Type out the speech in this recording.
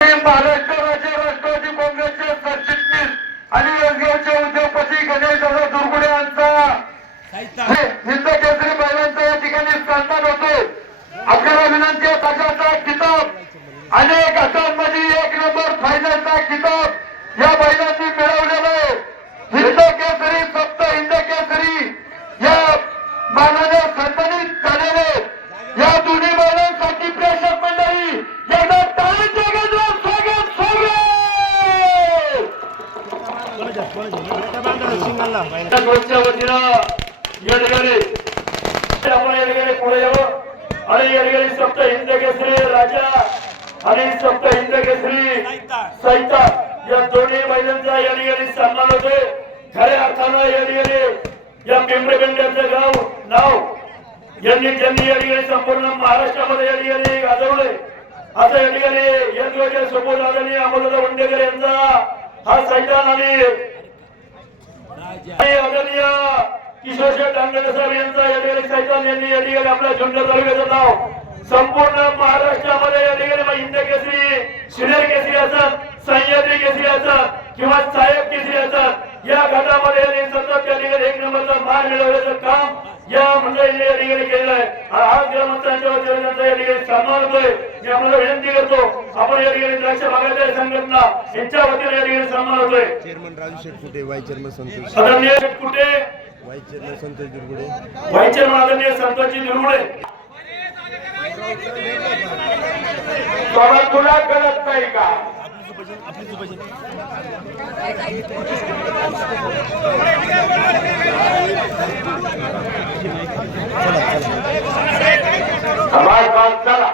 महाराष्ट्र राज्य राष्ट्रवादी काँग्रेसचे सरचिटणीस आणि यसगावचे उद्योगपती गणेशदादा दुर्गुडे यांचा. हिंद केसरी महिलांचा या ठिकाणी सन्मान होतो. आपल्याला विनंती आहे ताजाचा किताब अनेक गटांमध्ये एक नंबर फायनलचा किताब या महिलांनी मिळवलेला आहे. हिंद केसरी सप्त हिंद केसरी या मानाने स्वागत वतीनं या ठिकाणी आपण या ठिकाणी पुढे यावं आणि या ठिकाणी सप्त हिंद केसरी राजा आणि सप्त हिंद केसरी सहिता या दोन्ही महिलांचा या ठिकाणी सन्मान होते खऱ्या अर्थानं या ठिकाणी या पिंपळगंड्याचं गाव नाव यांनी त्यांनी या ठिकाणी संपूर्ण महाराष्ट्रामध्ये या ठिकाणी गाजवले आता या ठिकाणी यंत्रोच्या सोबत आदरणीय अमोलदादा वंडेकर यांचा हा सैतान आणि आदरणीय किशोरशेठ डांगरे साहेब यांचा या ठिकाणी सैतान यांनी या ठिकाणी आपल्या झुंड तालुक्याचं नाव. संपूर्ण महाराष्ट्रामध्ये या ठिकाणी मग केसरी श्रीधर केसरी असत सह्याद्री केसरी असत किंवा साहेब केसरी असत या घटना यांनी सतत त्या ठिकाणी एक नंबरचा मान मिळवण्याचं काम या मंडळीने या ठिकाणी केलेलं आहे. हा आज ग्रामस्थांच्या वतीने त्यांचा या ठिकाणी सन्मान होतोय. मी आपल्याला विनंती करतो आपण या ठिकाणी द्राक्ष बागायतदार संघटना यांच्या वतीने या ठिकाणी सन्मान होतोय. Chairman Raju Shetkute vice chairman Santosh. आदरणीय कुठे वाय चेअरमन संतोष दुर्गुडे. व्हायचे आदरणीय संतोषजी दुर्गुडे. बाबा तुला कळत नाही का? समाज बांध चला.